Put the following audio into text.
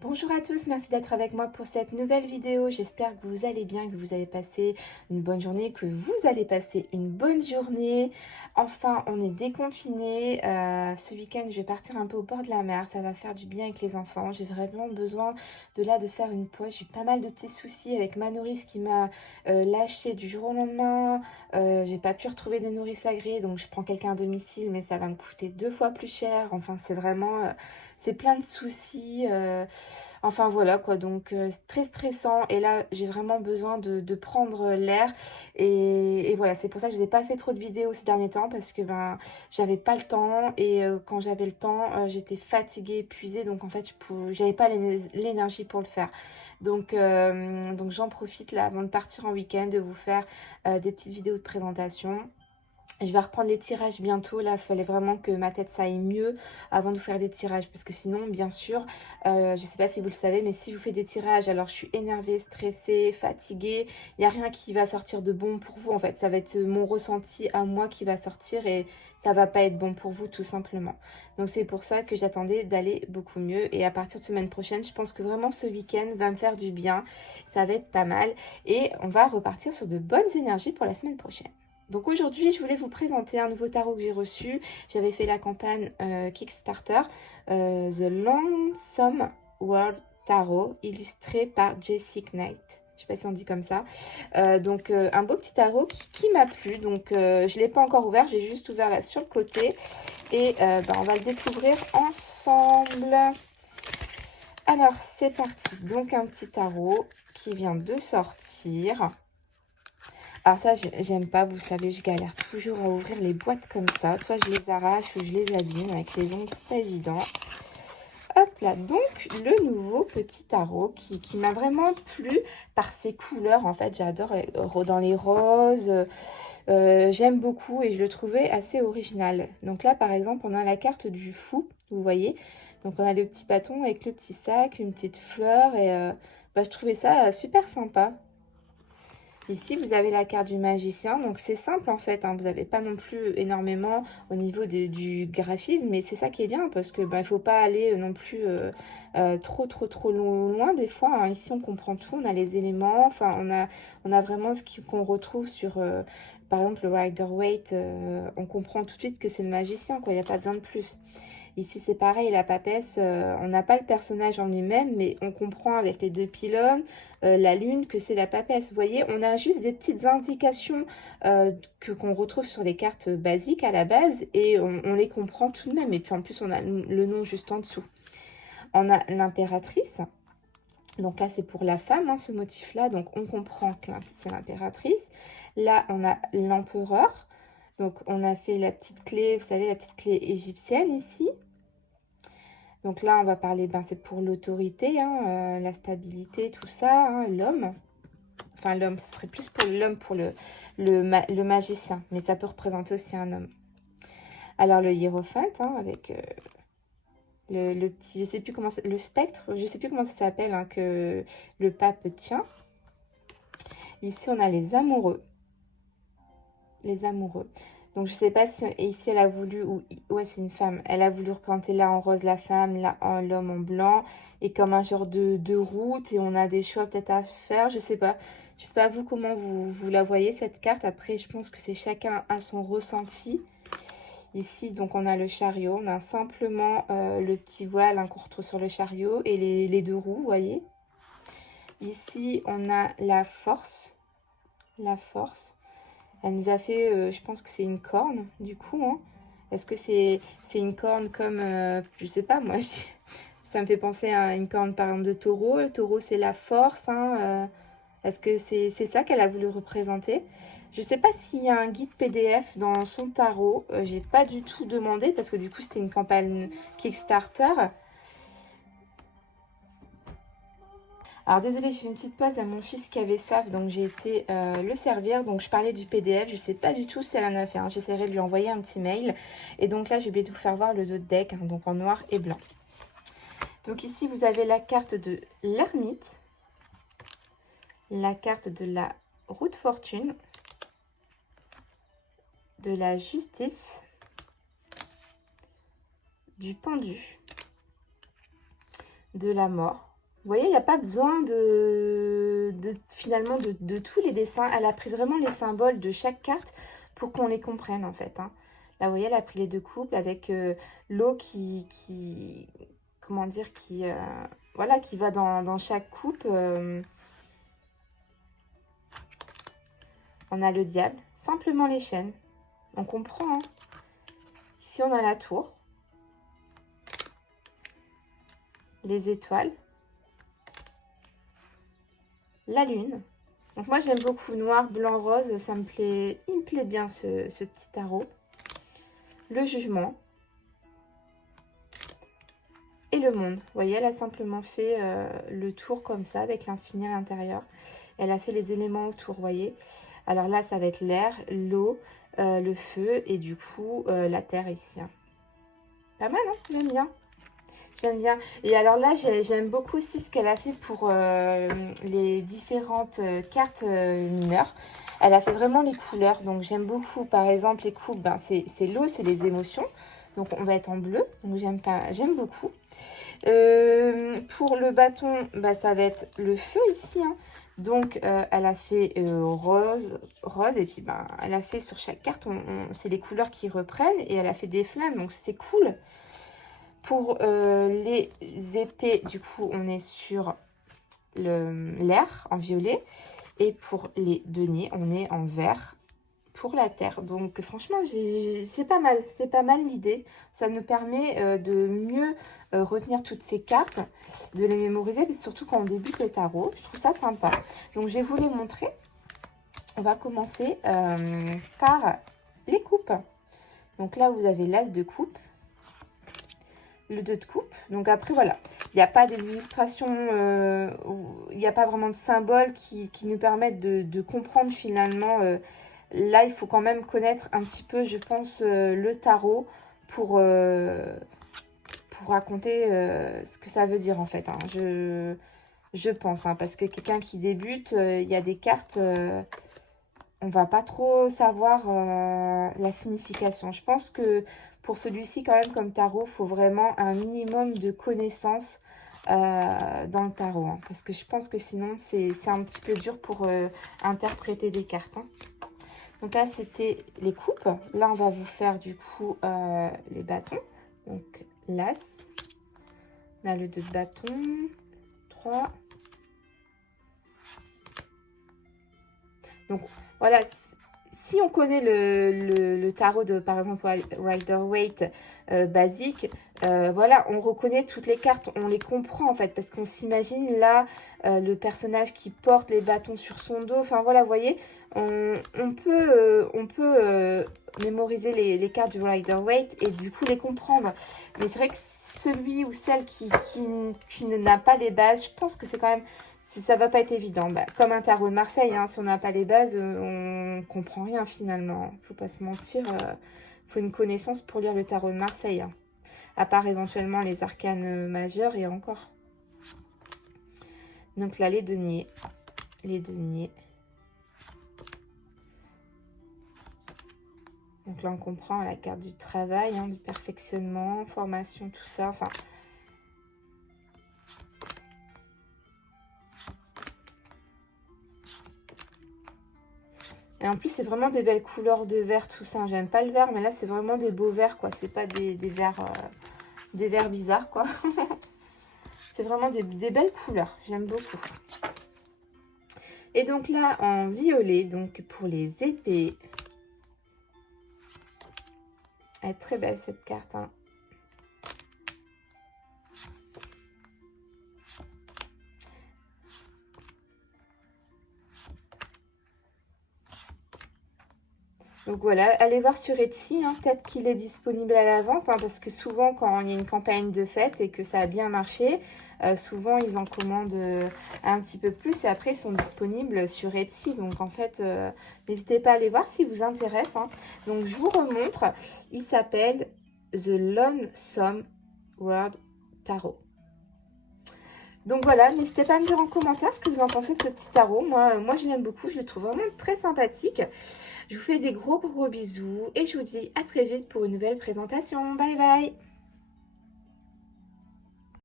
Bonjour à tous, merci d'être avec moi pour cette nouvelle vidéo. J'espère que vous allez bien, que vous avez passé une bonne journée, que vous allez passer une bonne journée. Enfin, on est déconfiné. Ce week-end, je vais partir un peu au bord de la mer. Ça va faire du bien avec les enfants. J'ai vraiment besoin de faire une pause. J'ai eu pas mal de petits soucis avec ma nourrice qui m'a lâché du jour au lendemain. J'ai pas pu retrouver de nourrice agréée, donc je prends quelqu'un à domicile, mais ça va me coûter 2 fois plus cher. Enfin, c'est vraiment, c'est plein de soucis. Enfin voilà quoi, donc c'est très stressant et là j'ai vraiment besoin de prendre l'air et voilà, c'est pour ça que je n'ai pas fait trop de vidéos ces derniers temps parce que ben j'avais pas le temps et quand j'avais le temps j'étais fatiguée, épuisée, donc en fait j'avais pas l'énergie pour le faire. Donc j'en profite là avant de partir en week-end de vous faire des petites vidéos de présentation. Je vais reprendre les tirages bientôt. Là, il fallait vraiment que ma tête ça aille mieux avant de vous faire des tirages. Parce que sinon, bien sûr, je ne sais pas si vous le savez, mais si je vous fais des tirages, alors je suis énervée, stressée, fatiguée. Il n'y a rien qui va sortir de bon pour vous. En fait, ça va être mon ressenti à moi qui va sortir et ça va pas être bon pour vous tout simplement. Donc c'est pour ça que j'attendais d'aller beaucoup mieux. Et à partir de semaine prochaine, je pense que vraiment ce week-end va me faire du bien. Ça va être pas mal. Et on va repartir sur de bonnes énergies pour la semaine prochaine. Donc aujourd'hui, je voulais vous présenter un nouveau tarot que j'ai reçu. J'avais fait la campagne Kickstarter, The Lonesome World Tarot, illustré par Jessie Knight. Je ne sais pas si on dit comme ça. Un beau petit tarot qui m'a plu. Donc je ne l'ai pas encore ouvert, j'ai juste ouvert là sur le côté. Et on va le découvrir ensemble. Alors c'est parti. Donc un petit tarot qui vient de sortir. Alors ça, j'aime pas, vous savez, je galère toujours à ouvrir les boîtes comme ça. Soit je les arrache ou je les abîme avec les ongles, c'est pas évident. Hop là, donc le nouveau petit tarot qui m'a vraiment plu par ses couleurs. En fait, j'adore dans les roses. J'aime beaucoup et je le trouvais assez original. Donc là, par exemple, on a la carte du fou, vous voyez. Donc on a le petit bâton avec le petit sac, une petite fleur et je trouvais ça super sympa. Ici, vous avez la carte du magicien. Donc, c'est simple en fait, hein. Vous n'avez pas non plus énormément au niveau du graphisme. Mais c'est ça qui est bien parce que il ne faut pas aller non plus trop loin des fois, hein. Ici, on comprend tout. On a les éléments. Enfin, on a vraiment qu'on retrouve sur, par exemple, le Rider-Waite. On comprend tout de suite que c'est le magicien, quoi. Il n'y a pas besoin de plus. Ici, c'est pareil, la papesse, on n'a pas le personnage en lui-même, mais on comprend avec les deux pylônes, la lune, que c'est la papesse. Vous voyez, on a juste des petites indications qu'on retrouve sur les cartes basiques à la base, et on les comprend tout de même. Et puis en plus, on a le nom juste en dessous. On a l'impératrice. Donc là, c'est pour la femme, hein, ce motif-là. Donc on comprend que c'est l'impératrice. Là, on a l'empereur. Donc on a fait la petite clé, vous savez, la petite clé égyptienne ici. Donc là, on va parler, c'est pour l'autorité, hein, la stabilité, tout ça, hein, l'homme. Enfin, l'homme, ce serait plus pour l'homme, pour le magicien, mais ça peut représenter aussi un homme. Alors, le hiérophante, hein, avec le petit, je sais plus comment le spectre, je sais plus comment ça s'appelle, hein, que le pape tient. Ici, on a les amoureux. Les amoureux. Donc, je sais pas si ici, elle a voulu, ou ouais, c'est une femme, elle a voulu représenter là en rose la femme, là l'homme en blanc, et comme un genre de route, et on a des choix peut-être à faire, je sais pas. Je sais pas vous comment vous la voyez cette carte. Après, je pense que c'est chacun à son ressenti. Ici, donc, on a le chariot, on a simplement le petit voile, hein, qu'on retrouve sur le chariot, et les deux roues, vous voyez. Ici, on a la force. La force. Elle nous a fait, je pense que c'est une corne, du coup, hein. Est-ce que c'est une corne comme, je sais pas, moi, ça me fait penser à une corne, par exemple, de taureau. Le taureau, c'est la force, hein. Est-ce que c'est ça qu'elle a voulu représenter? Je sais pas s'il y a un guide PDF dans son tarot. J'ai pas du tout demandé parce que, du coup, c'était une campagne Kickstarter. Alors désolée, j'ai fait une petite pause à mon fils qui avait soif, donc j'ai été le servir. Donc je parlais du PDF, je sais pas du tout si elle en a fait, hein. J'essaierai de lui envoyer un petit mail. Et donc là, je vais vous faire voir le dos de deck, hein, donc en noir et blanc. Donc ici, vous avez la carte de l'ermite, la carte de la roue de fortune, de la justice, du pendu, de la mort voyez, il n'y a pas besoin finalement de tous les dessins. Elle a pris vraiment les symboles de chaque carte pour qu'on les comprenne en fait. Hein. Là, vous voyez, elle a pris les deux couples avec l'eau comment dire, voilà, qui va dans chaque coupe. On a le diable, simplement les chaînes. On comprend. Hein. Ici, on a la tour, les étoiles, la lune. Donc moi, j'aime beaucoup noir, blanc, rose. Ça me plaît, il me plaît bien ce petit tarot. Le jugement. Et le monde. Vous voyez, elle a simplement fait le tour comme ça, avec l'infini à l'intérieur. Elle a fait les éléments autour, vous voyez. Alors là, ça va être l'air, l'eau, le feu et du coup, la terre ici. Hein. Pas mal, hein? J'aime bien. J'aime bien. Et alors là, j'aime beaucoup aussi ce qu'elle a fait pour les différentes cartes mineures. Elle a fait vraiment les couleurs. Donc, j'aime beaucoup. Par exemple, les coupes, ben, c'est l'eau, c'est les émotions. Donc, on va être en bleu. Donc, j'aime beaucoup. Pour le bâton, bah, ça va être le feu ici. Hein. Donc, elle a fait rose. Et puis, ben, elle a fait sur chaque carte, c'est les couleurs qui reprennent. Et elle a fait des flammes. Donc, c'est cool. Pour les épées, du coup, on est sur l'air en violet. Et pour les deniers, on est en vert pour la terre. Donc, franchement, c'est pas mal. C'est pas mal l'idée. Ça nous permet de mieux retenir toutes ces cartes, de les mémoriser, mais surtout quand on débute le tarot. Je trouve ça sympa. Donc, je vais vous les montrer. On va commencer par les coupes. Donc là, vous avez l'as de coupe. Le 2 de coupe. Donc après, voilà. Il n'y a pas des illustrations, il n'y a pas vraiment de symboles qui nous permettent de comprendre finalement. Là, il faut quand même connaître un petit peu, je pense, le tarot pour raconter ce que ça veut dire en fait. Hein. Je pense, hein, parce que quelqu'un qui débute, il y a des cartes, on va pas trop savoir la signification. Je pense que pour celui-ci, quand même, comme tarot, il faut vraiment un minimum de connaissances dans le tarot. Hein, parce que je pense que sinon, c'est un petit peu dur pour interpréter des cartes. Hein. Donc là, c'était les coupes. Là, on va vous faire du coup les bâtons. Donc, l'as. On a le 2 de bâton. 3. Donc, voilà. Si on connaît le tarot de, par exemple, Rider-Waite basique, voilà, on reconnaît toutes les cartes, on les comprend en fait, parce qu'on s'imagine là le personnage qui porte les bâtons sur son dos. Enfin voilà, vous voyez, on peut mémoriser les cartes du Rider-Waite et du coup les comprendre. Mais c'est vrai que celui ou celle qui n'a pas les bases, je pense que c'est quand même... ça va pas être évident. Bah, comme un tarot de Marseille, hein, si on n'a pas les bases, on comprend rien finalement. Faut pas se mentir. Faut une connaissance pour lire le tarot de Marseille. Hein. À part éventuellement les arcanes majeurs et encore. Donc là, les deniers. Les deniers. Donc là, on comprend la carte du travail, hein, du perfectionnement, formation, tout ça. Enfin... Et en plus, c'est vraiment des belles couleurs de vert, tout ça. J'aime pas le vert, mais là, c'est vraiment des beaux verts, quoi. C'est pas des verts bizarres, quoi. C'est vraiment des belles couleurs. J'aime beaucoup. Et donc là, en violet, donc pour les épées. Elle est très belle, cette carte, hein. Donc voilà, allez voir sur Etsy, hein, peut-être qu'il est disponible à la vente, hein, parce que souvent quand il y a une campagne de fête et que ça a bien marché, souvent ils en commandent un petit peu plus et après ils sont disponibles sur Etsy. Donc en fait, n'hésitez pas à aller voir si vous intéresse. Hein. Donc je vous remontre, il s'appelle The Lonesome World Tarot. Donc voilà, n'hésitez pas à me dire en commentaire ce que vous en pensez de ce petit tarot. Moi je l'aime beaucoup, je le trouve vraiment très sympathique. Je vous fais des gros bisous et je vous dis à très vite pour une nouvelle présentation. Bye bye!